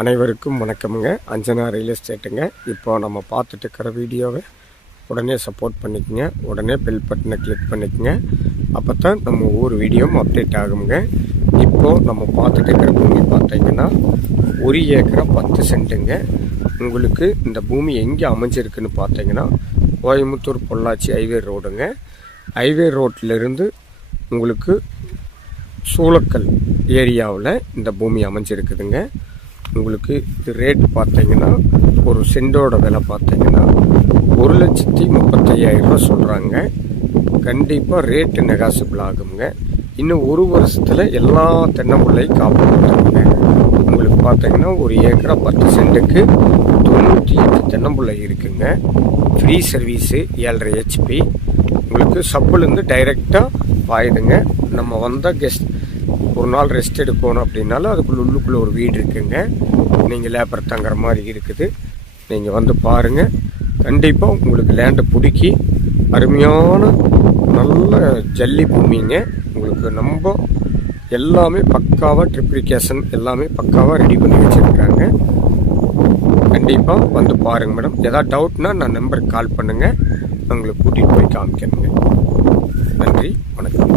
அனைவருக்கும் வணக்கமுங்க. அஞ்சனா ரியல் எஸ்டேட்டுங்க. இப்போ நம்ம பார்த்துட்டு இருக்கிற வீடியோவை உடனே சப்போர்ட் பண்ணிக்கோங்க. உடனே பெல் பட்டனை கிளிக் பண்ணிக்கோங்க. அப்போ தான் நம்ம ஒவ்வொரு வீடியோவும் அப்டேட் ஆகுங்க. இப்போது நம்ம பார்த்துட்டு இருக்கிற பூமி பார்த்தீங்கன்னா 1 ஏக்கரா 10 சென்ட்டுங்க. உங்களுக்கு இந்த பூமி எங்கே அமைஞ்சிருக்குன்னு பார்த்தீங்கன்னா கோயம்புத்தூர் பொள்ளாச்சி ஹைவே ரோடுங்க. ஹைவே ரோட்டிலிருந்து உங்களுக்கு சூளக்கல் ஏரியாவில் இந்த பூமி அமைஞ்சிருக்குதுங்க. உங்களுக்கு இது ரேட் பார்த்தீங்கன்னா ஒரு சென்டோட விலை பார்த்தீங்கன்னா 1,35,000 சொல்கிறாங்க. கண்டிப்பாக ரேட்டு நெகாசிபிள் ஆகுங்க. இன்னும் 1 வருஷத்தில் எல்லா தென்னம்பிள்ளையும் காப்பாற்றுங்க. உங்களுக்கு பார்த்தீங்கன்னா 1 ஏக்கரா 10 சென்ட்டுக்கு 98 தென்னம்பிள்ளை இருக்குங்க. Free service 7.5 HP. உங்களுக்கு சப்புலேருந்து டைரெக்டாக பாயுதுங்க. நம்ம வந்தால் ஒரு நாள் ரெஸ்ட் எடுக்கணும் அப்படின்னாலும் உள்ளுக்குள்ளே ஒரு வீடு இருக்குங்க. நீங்கள் லேபர் தங்குற மாதிரி இருக்குது. நீங்கள் வந்து பாருங்கள். கண்டிப்பாக உங்களுக்கு லேண்டை பிடிக்கி அருமையான நல்ல ஜல்லி பூமிங்க. உங்களுக்கு நம்ம எல்லாமே பக்காவாக ட்ரிப்ளிகேஷன் எல்லாமே பக்காவாக ரெடி பண்ணி வச்சுருக்காங்க. கண்டிப்பாக வந்து பாருங்கள் மேடம். எதாவது டவுட்னா நான் நம்பருக்கு கால் பண்ணுங்கள். உங்களுக்கு கூட்டிகிட்டு போய் காமிக்கணுங்க. நன்றி, வணக்கம்.